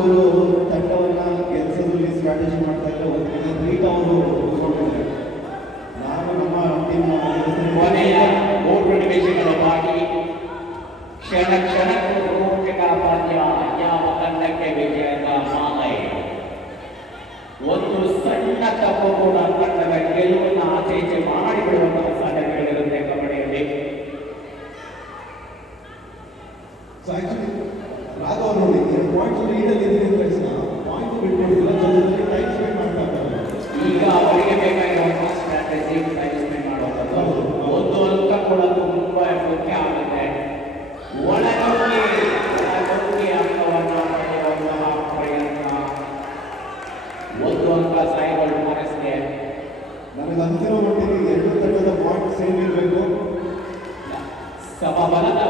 ಇವರು ತಂಡವನ್ನು ಗೆಲ್ಲಿಸೋದ್ರಲ್ಲಿ ಸ್ಟ್ರಾಟಜಿ ಮಾಡ್ತಾ ಇದ್ದಾರೆ. ಒಂದು ಕಡೆ ರೀಟ್ ಅವರು ಕೂತ್ಕೊಂಡಿದ್ದಾರೆ. ನಾನು ನಮ್ಮ ಟೀಮ್ ಕೊನೆಯ 3 ನಿಮಿಷಗಳ ಬಾಕಿ. ಕ್ಷಣ ಕ್ಷಣಕ್ಕೂ ರೋಚಕ ಪಂದ್ಯ. ಯಾವ ತಂಡಕ್ಕೆ ವಿಜಯದ ಮಾಲೆ. ಒಂದು ಸಣ್ಣ ತಪ್ಪು ಕೂಡ ತಂಡದ ಗೆಲುವನ್ನು ಆಚೆ ಮಾಡಿಬಿಡುವಂತಹ ಸಾಧ್ಯತೆಗಳಿರುತ್ತೆ ಕಬಡ್ಡಿಯಲ್ಲಿ. ರಾಘವ್ ಅವರು ನೋಡಿ 2 ಪಾಯಿಂಟ್ಸ್ ಲೀಡಲ್ಲಿ ಇದ್ದಿದ್ದ ತಕ್ಷಣ ಪಾಯಿಂಟ್ ಬಿಟ್ಕೊಂಡಿಲ್ಲ, ಜೊತೆಗೆ ಟೈಮ್ ಸ್ಪೆಂಡ್ ಮಾಡ್ತಾ ಇದ್ದಾರೆ. ಈಗ ಅವರಿಗೆ ಬೇಕಾಗಿರುವಂತಹ ಸ್ಟ್ರಾಟಜಿ ಟೈಮ್ ಸ್ಪೆಂಡ್ ಮಾಡುವಂಥದ್ದು. ಒಂದು ಅಂಕ ಕೂಡ ತುಂಬಾ ಮುಖ್ಯ ಆಗುತ್ತೆ. ಒಳಗೋಗಿ ಅಂಕವನ್ನು ಪಡೆಯುವಂತಹ ಪ್ರಯತ್ನ. ಒಂದು ಅಂಕ ಸಾಯಿಗಳು ಮನಸ್ಸಿಗೆ ನನಗೆ ಅಂತಿರೋ ಮಟ್ಟಿಗೆ 2 ತಂಡದ ಪಾಯಿಂಟ್ ಸೇಮ್ ಇರಬೇಕು. ಸಮಬಲದ